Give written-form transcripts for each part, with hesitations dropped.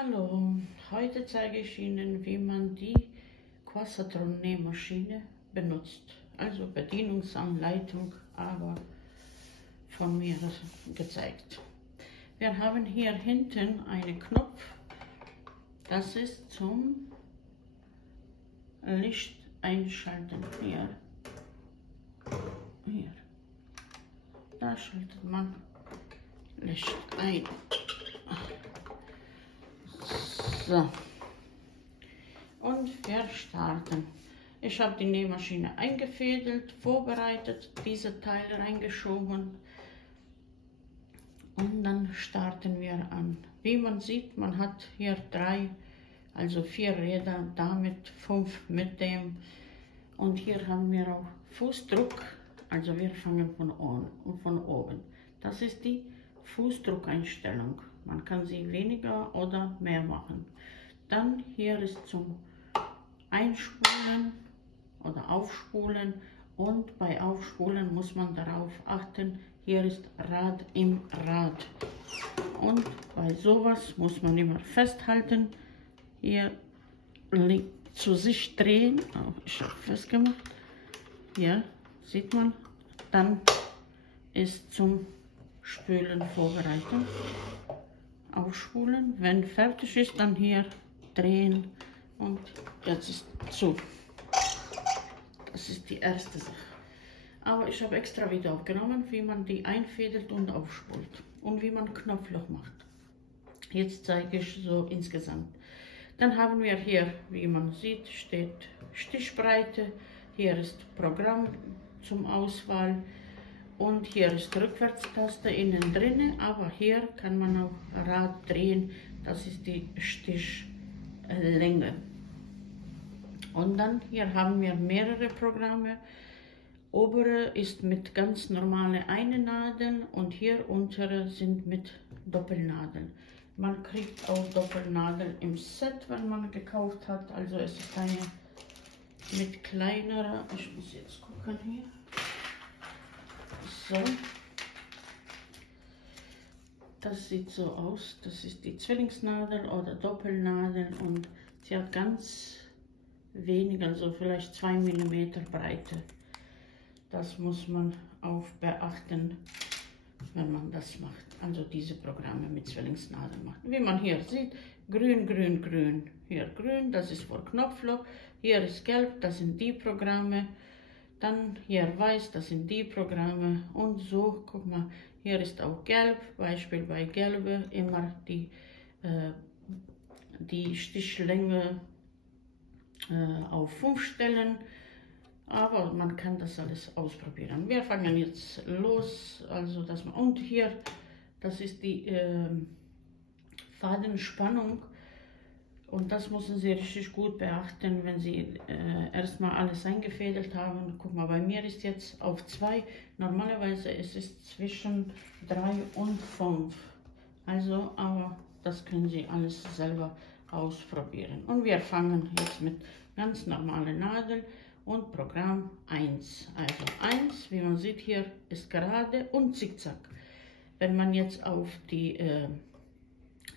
Hallo, heute zeige ich Ihnen, wie man die Quasatron Nähmaschine benutzt. Also Bedienungsanleitung, aber von mir gezeigt. Wir haben hier hinten einen Knopf, das ist zum Licht einschalten. Hier. Da schaltet man Licht ein. So, und wir starten. Ich habe die Nähmaschine eingefädelt, vorbereitet, diese Teile reingeschoben und dann starten wir an. Wie man sieht, man hat hier 4 Räder, damit 5 mit dem, und hier haben wir auch Fußdruck, also wir fangen von oben. Das ist die Fußdruckeinstellung. Man kann sie weniger oder mehr machen. Dann hier ist zum Einspulen oder Aufspulen, und bei Aufspulen muss man darauf achten, hier ist Rad im Rad. Und bei sowas muss man immer festhalten, hier zu sich drehen. Oh, ich habe festgemacht. Hier sieht man, dann ist zum Spülen vorbereitet. Aufspulen, wenn fertig ist, dann hier drehen, und jetzt ist zu. Das ist die erste Sache. Aber ich habe extra Video aufgenommen, wie man die einfädelt und aufspult und wie man Knopfloch macht. Jetzt zeige ich so insgesamt. Dann haben wir hier, wie man sieht, steht Stichbreite, hier ist Programm zum Auswahl. Und hier ist Rückwärtstaste innen drin, aber hier kann man auch Rad drehen, das ist die Stichlänge. Und dann hier haben wir mehrere Programme. Obere ist mit ganz normale eine Nadel und hier untere sind mit Doppelnadeln. Man kriegt auch Doppelnadeln im Set, wenn man gekauft hat, also es ist eine mit kleinerer, ich muss jetzt gucken hier. So, das sieht so aus, das ist die Zwillingsnadel oder Doppelnadel, und sie hat ganz wenig, also vielleicht 2 mm Breite. Das muss man auch beachten, wenn man das macht, also diese Programme mit Zwillingsnadel macht. Wie man hier sieht, grün, grün, grün, hier grün, das ist für Knopfloch, hier ist gelb, das sind die Programme. Dann hier weiß, das sind die Programme, und so, guck mal, hier ist auch gelb, Beispiel bei gelbe immer die Stichlänge auf 5 stellen, aber man kann das alles ausprobieren. Wir fangen jetzt los, also und hier, das ist die Fadenspannung. Und das müssen Sie richtig gut beachten, wenn Sie erstmal alles eingefädelt haben. Guck mal, bei mir ist jetzt auf 2. Normalerweise ist es zwischen 3 und 5. Also, aber das können Sie alles selber ausprobieren. Und wir fangen jetzt mit ganz normalen Nadeln und Programm 1. Also 1, wie man sieht hier, ist gerade und zickzack. Wenn man jetzt auf die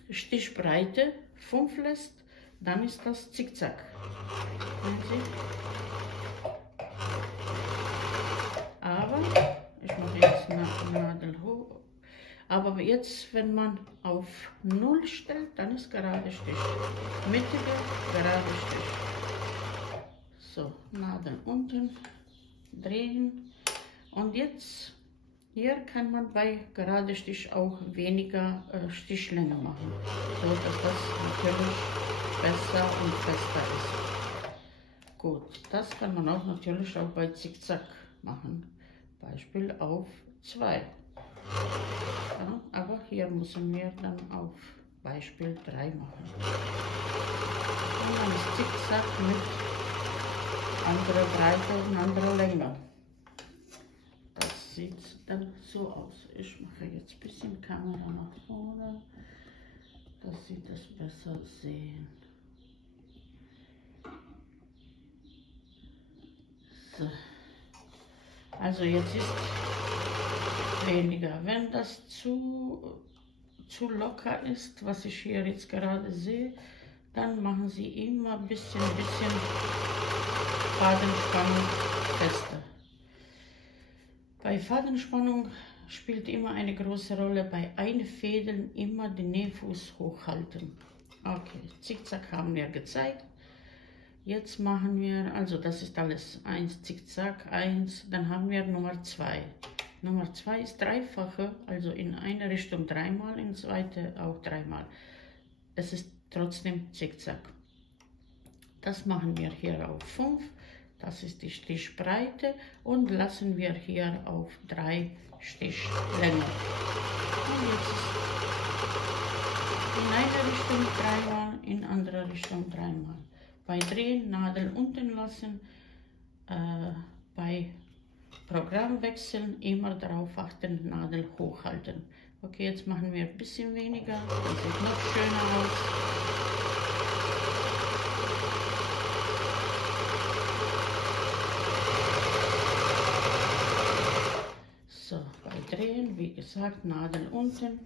Stichbreite 5 lässt, dann ist das Zickzack. Aber ich mache jetzt eine Nadel hoch. Aber jetzt, wenn man auf 0 stellt, dann ist gerade Stich. Mittige, gerade Stich. So, Nadel unten, drehen. Und jetzt, hier kann man bei gerade Stich auch weniger Stichlänge machen, so dass das natürlich besser und fester ist. Gut, das kann man auch natürlich auch bei Zickzack machen. Beispiel auf 2. Ja, aber hier müssen wir dann auf Beispiel 3 machen. Und dann ist Zickzack mit anderer Breite und anderer Länge. Das sieht dann so aus. Ich mache jetzt ein bisschen Kamera nach vorne, dass Sie das besser sehen. So. Also jetzt ist weniger. Wenn das zu zu locker ist, was ich hier jetzt gerade sehe, dann machen Sie immer ein bisschen Fadenspannung fester. Bei Fadenspannung spielt immer eine große Rolle bei Einfädeln immer den Nähfuß hochhalten. Okay, Zickzack haben wir gezeigt. Jetzt machen wir, also das ist alles 1 Zickzack, 1, dann haben wir Nummer 2. Nummer 2 ist dreifache, also in eine Richtung dreimal, in zweite auch dreimal. Es ist trotzdem Zickzack. Das machen wir hier auf 5, das ist die Stichbreite und lassen wir hier auf 3 Stichlänge. Und jetzt in eine Richtung dreimal, in andere Richtung dreimal. Bei Drehen Nadel unten lassen, bei Programm wechseln, immer darauf achten, Nadel hochhalten. Okay, jetzt machen wir ein bisschen weniger, das sieht noch schöner aus. So, bei Drehen, wie gesagt, Nadel unten,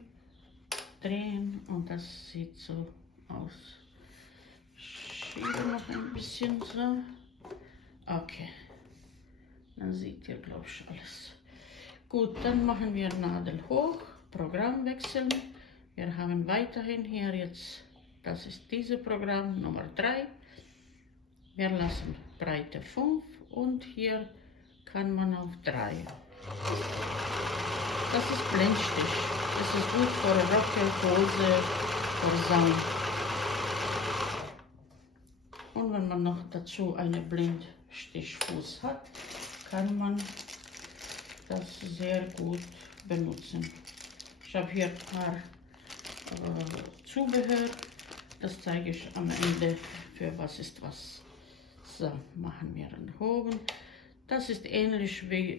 drehen und das sieht so aus. Schiebe noch ein bisschen so. Okay. Dann seht ihr, glaube ich, alles. Gut, dann machen wir Nadel hoch, Programm wechseln. Wir haben weiterhin hier jetzt, das ist dieses Programm Nummer 3. Wir lassen Breite 5 und hier kann man auf 3. Das ist Blendstich. Das ist gut für Röcke, Hose, für Saum. Und wenn man noch dazu einen Blendstichfuß hat, kann man das sehr gut benutzen. Ich habe hier ein paar Zubehör, das zeige ich am Ende, für was ist was. So, machen wir einen Bogen. Das ist ähnlich wie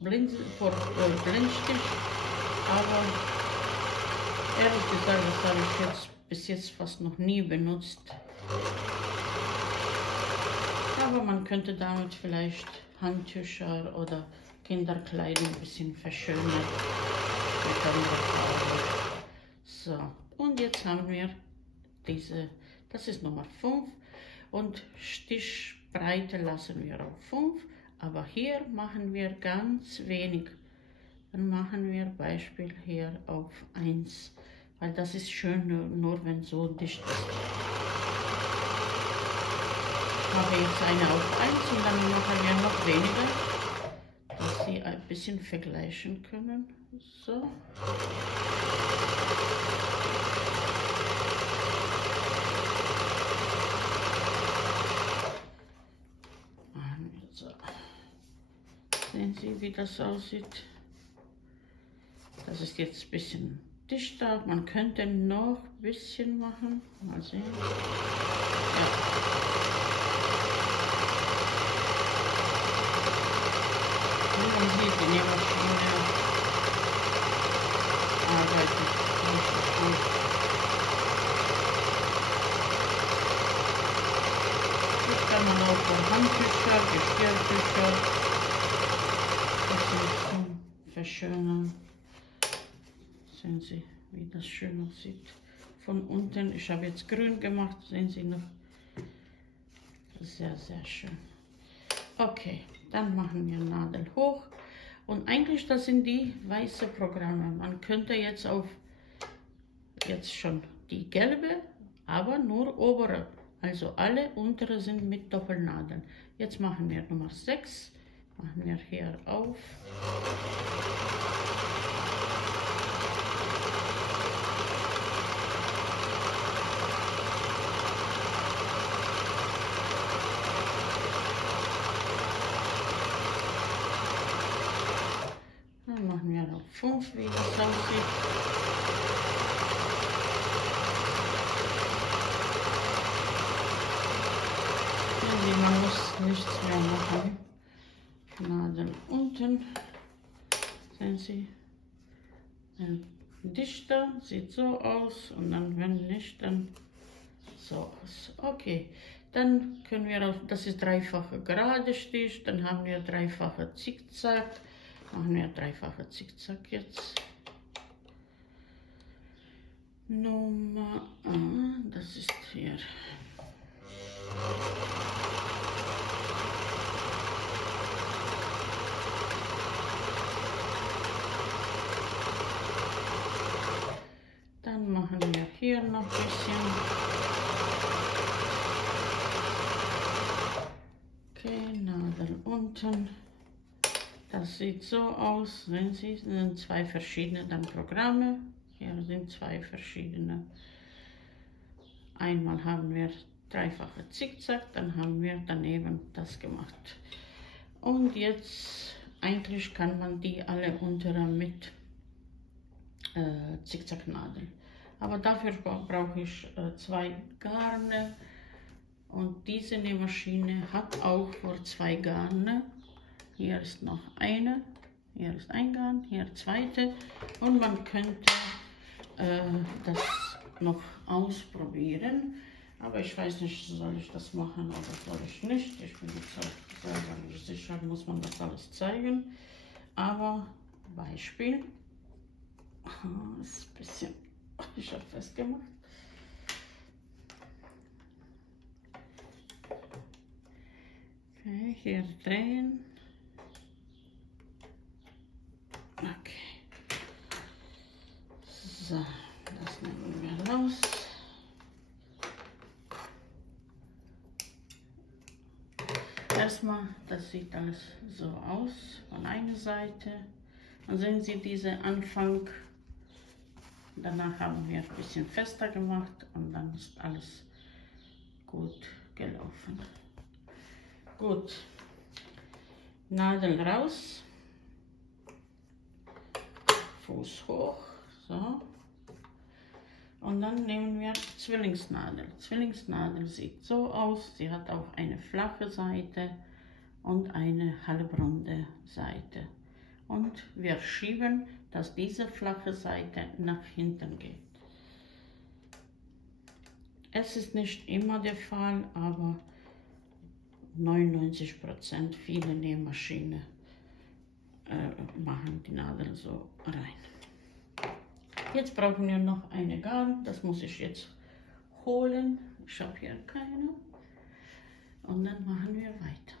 Blendstich, aber ehrlich gesagt, das habe ich jetzt bis jetzt fast noch nie benutzt. Aber man könnte damit vielleicht Handtücher oder Kinderkleidung ein bisschen verschönern. So, und jetzt haben wir diese, das ist Nummer 5 und Stichbreite lassen wir auf 5, aber hier machen wir ganz wenig. Dann machen wir Beispiel hier auf 1, weil das ist schön, nur wenn so dicht ist. Ich mache jetzt eine auf 1 und dann machen wir noch weniger, dass Sie ein bisschen vergleichen können. So. So. Sehen Sie, wie das aussieht? Das ist jetzt ein bisschen dichter. Man könnte noch ein bisschen machen. Mal sehen. Ja. Man sieht, die Nähmaschine arbeitet richtig gut. Das kann man auch von Handtücher, Geschirrtücher ein bisschen verschönern. Sehen Sie, wie das schön aussieht. Von unten, ich habe jetzt grün gemacht, sehen Sie noch. Sehr, sehr schön. Okay, dann machen wir Nadel hoch. Und eigentlich, das sind die weißen Programme. Man könnte jetzt auf, jetzt schon die gelbe, aber nur obere. Also alle untere sind mit Doppelnadeln. Jetzt machen wir Nummer 6. Machen wir hier auf. Dann machen wir auf 5, wie das aussieht. Man muss nichts mehr machen. Nadel unten. Sehen Sie? Dichter sieht so aus und dann, wenn nicht, dann so aus. Okay, dann können wir auch, das ist dreifache gerade Stich, dann haben wir dreifache Zickzack, Machen wir dreifache Zickzack jetzt. Nummer, das ist hier. Dann machen wir hier noch ein bisschen. Okay, Nadel unten. Das sieht so aus, sehen Sie, es sind zwei verschiedene dann Programme. Hier sind zwei verschiedene. Einmal haben wir dreifache Zickzack, dann haben wir daneben das gemacht. Und jetzt, eigentlich kann man die alle untere mit Zickzacknadeln. Aber dafür brauche ich zwei Garne. Und diese Nähmaschine hat auch für zwei Garne. Hier ist noch eine, hier ist ein Garn, hier zweite. Und man könnte das noch ausprobieren. Aber ich weiß nicht, soll ich das machen oder soll ich nicht. Ich bin jetzt auch selber nicht sicher, muss man das alles zeigen. Aber Beispiel. Das ist ein bisschen, ich habe festgemacht. Okay, hier drehen. Okay. So, das nehmen wir raus. Erstmal, das sieht alles so aus von einer Seite. Dann sehen Sie diese Anfang. Danach haben wir ein bisschen fester gemacht und dann ist alles gut gelaufen. Gut, Nadel raus, Fuß hoch, so. Und dann nehmen wir Zwillingsnadel. Zwillingsnadel sieht so aus, sie hat auch eine flache Seite und eine halbrunde Seite. Und wir schieben, dass diese flache Seite nach hinten geht. Es ist nicht immer der Fall, aber 99% viele Nähmaschinen machen die Nadel so rein. Jetzt brauchen wir noch eine Garn, das muss ich jetzt holen. Ich habe hier keine. Und dann machen wir weiter.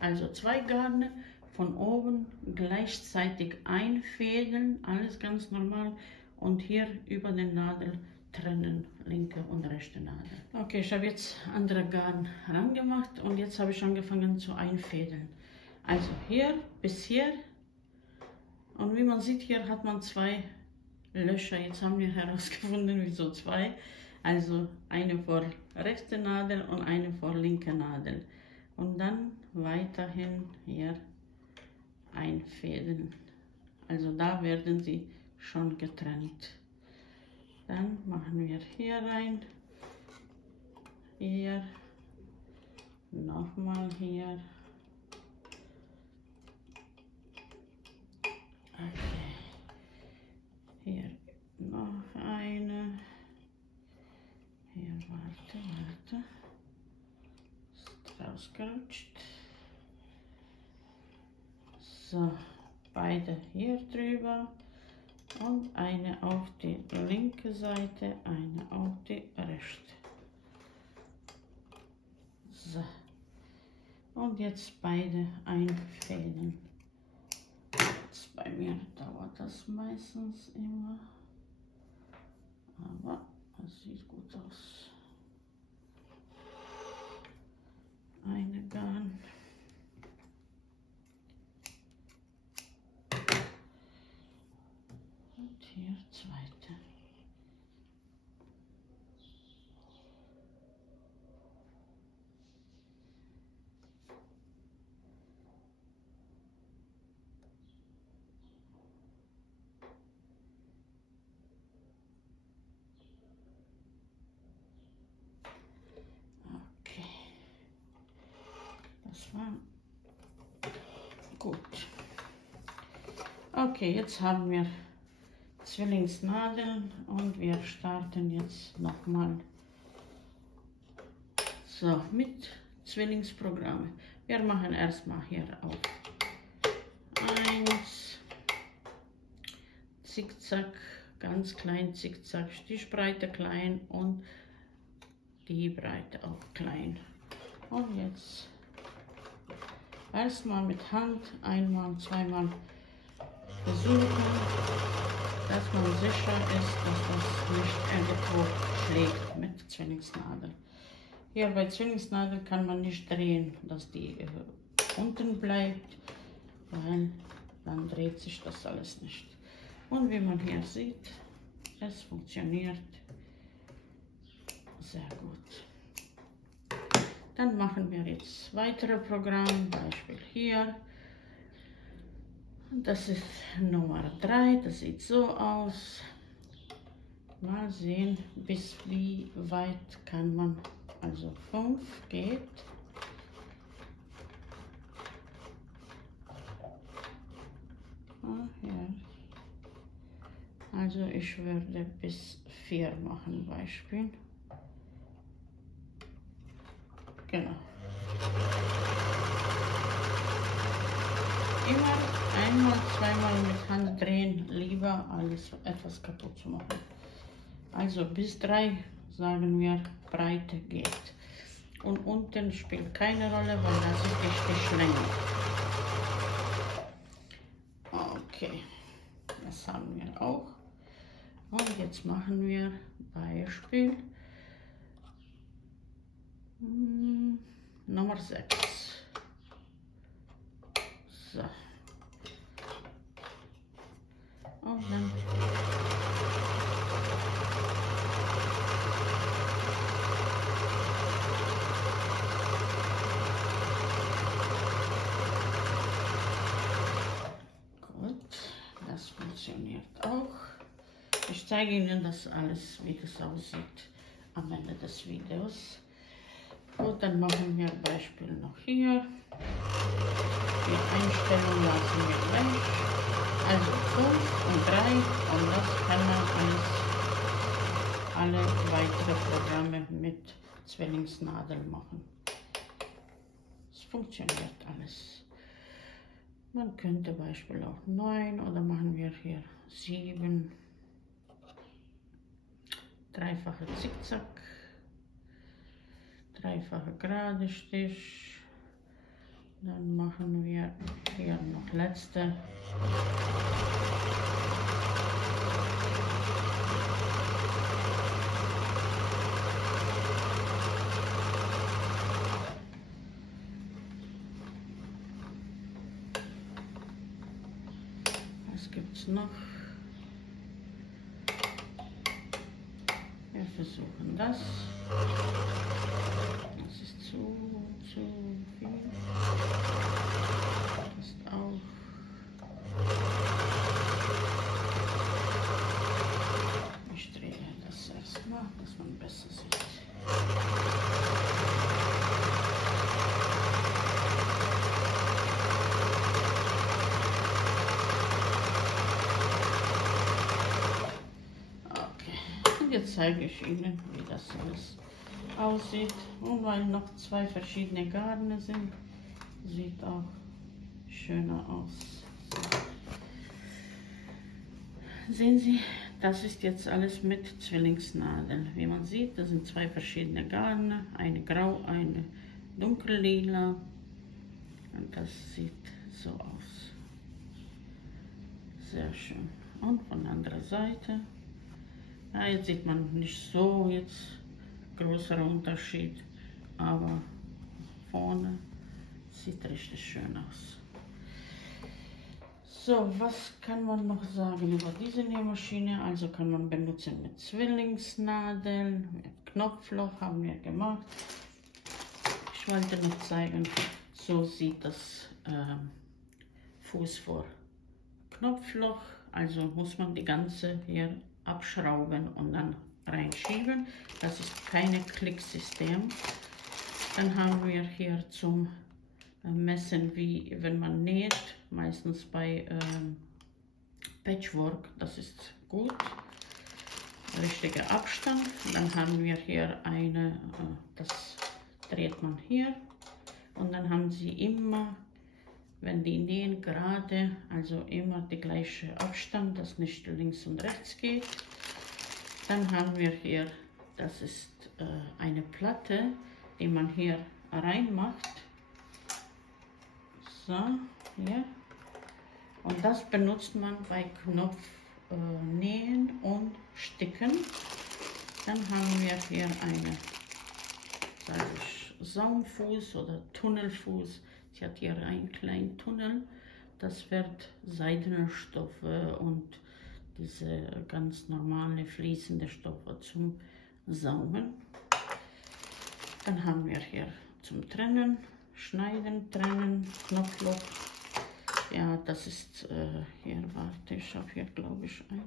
Also zwei Garne von oben gleichzeitig einfädeln, alles ganz normal. Und hier über den Nadel trennen, linke und rechte Nadel. Okay, ich habe jetzt andere Garn rangemacht und jetzt habe ich angefangen zu einfädeln. Also hier bis hier. Und wie man sieht, hier hat man zwei Löcher. Jetzt haben wir herausgefunden, wieso zwei. Also eine vor rechte Nadel und eine vor linke Nadel. Und dann weiterhin hier einfädeln. Also da werden sie schon getrennt. Dann machen wir hier rein, hier, nochmal hier. Okay. Hier noch eine. Hier, warte. Ist rausgerutscht. So, beide hier drüber. Und eine auf die linke Seite, eine auf die rechte. So. Und jetzt beide einfädeln. Jetzt bei mir dauert das meistens immer. Aber es sieht gut aus. Eine Garn. Hier zweite. Okay. Das war gut. Okay, jetzt haben wir Zwillingsnadeln und wir starten jetzt nochmal so mit Zwillingsprogramme. Wir machen erstmal hier auf 1, Zickzack, ganz klein Zickzack, Stichbreite klein und die Breite auch klein. Und jetzt erstmal mit Hand einmal, zweimal versuchen, dass man sicher ist, dass das nicht irgendwo schlägt mit Zwillingsnadel. Hier bei Zwillingsnadel kann man nicht drehen, dass die unten bleibt, weil dann dreht sich das alles nicht. Und wie man hier sieht, es funktioniert sehr gut. Dann machen wir jetzt weitere Programm, Beispiel hier. Das ist Nummer 3, das sieht so aus. Mal sehen, bis wie weit kann man, also 5 geht. Ja. Also ich würde bis 4 machen, Beispiel. Genau. Immer einmal, zweimal mit Hand drehen, lieber als etwas kaputt zu machen. Also bis 3, sagen wir, Breite geht. Und unten spielt keine Rolle, weil das ist die Stichlänge. Okay, das haben wir auch. Und jetzt machen wir Beispiel Nummer 6. So. Und dann gut, das funktioniert auch. Ich zeige Ihnen das alles, wie das aussieht, am Ende des Videos. Gut, dann machen wir Beispiel noch hier. Die Einstellung lassen wir gleich. Also 5 und 3 und das kann man als alle weitere Programme mit Zwillingsnadel machen. Es funktioniert alles. Man könnte Beispiel auch 9 oder machen wir hier 7. Dreifache Zickzack, dreifache gerade Stich, dann machen wir hier noch letzte. Was gibt's noch? Wir versuchen das. Das ist zu viel. Das ist auch. Ich drehe das erstmal, dass man besser sieht. Jetzt zeige ich Ihnen, wie das alles aussieht. Und weil noch 2 verschiedene Garne sind, sieht auch schöner aus. So. Sehen Sie, das ist jetzt alles mit Zwillingsnadeln. Wie man sieht, das sind 2 verschiedene Garne, eine grau, eine dunkellila. Und das sieht so aus. Sehr schön. Und von der anderen Seite. Ja, jetzt sieht man nicht so jetzt größerer Unterschied, aber vorne sieht richtig schön aus. So, was kann man noch sagen über diese Nähmaschine? Also kann man benutzen mit Zwillingsnadeln, mit Knopfloch haben wir gemacht. Ich wollte noch zeigen, so sieht das Fuß vor Knopfloch. Also muss man die ganze hier abschrauben und dann reinschieben. Das ist keine Klicksystem. Dann haben wir hier zum Messen, wie wenn man näht, meistens bei Patchwork, das ist gut. Richtiger Abstand. Dann haben wir hier das dreht man hier und dann haben Sie immer wenn die nähen gerade, also immer der gleiche Abstand, dass nicht links und rechts geht. Dann haben wir hier, das ist eine Platte, die man hier reinmacht. So, hier. Und das benutzt man bei Knopf nähen und sticken. Dann haben wir hier eine, sage ich, Saumfuß oder Tunnelfuß. Sie hat hier einen kleinen Tunnel. Das wird seidene Stoffe und diese ganz normale fließende Stoffe zum Saumen. Dann haben wir hier zum Trennen, Schneiden, Trennen, Knopfloch. Ja, das ist hier, warte, ich habe hier glaube ich eine.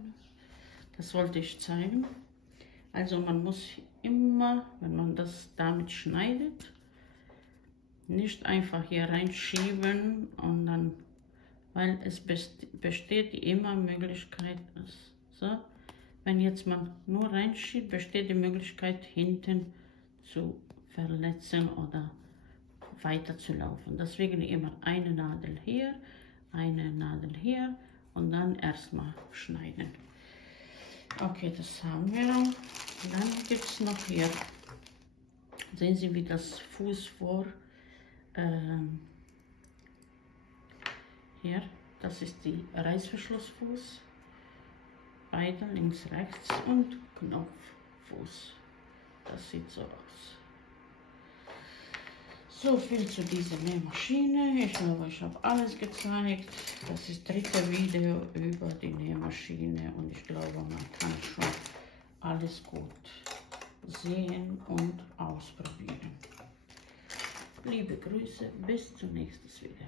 Das wollte ich zeigen. Also man muss immer, wenn man das damit schneidet, nicht einfach hier reinschieben und dann, weil es besteht immer Möglichkeit, so, wenn jetzt man nur reinschiebt, besteht die Möglichkeit hinten zu verletzen oder weiter zu laufen. Deswegen immer eine Nadel hier, eine Nadel hier und dann erstmal schneiden. Okay, das haben wir. Dann gibt es noch hier, sehen Sie, wie das Fuß vor, hier, das ist die Reißverschlussfuß, beide links, rechts und Knopffuß. Das sieht so aus. So viel zu dieser Nähmaschine. Ich glaube, ich habe alles gezeigt. Das ist das dritte Video über die Nähmaschine und ich glaube, man kann schon alles gut sehen und ausprobieren. Liebe Grüße, bis zum nächsten Video.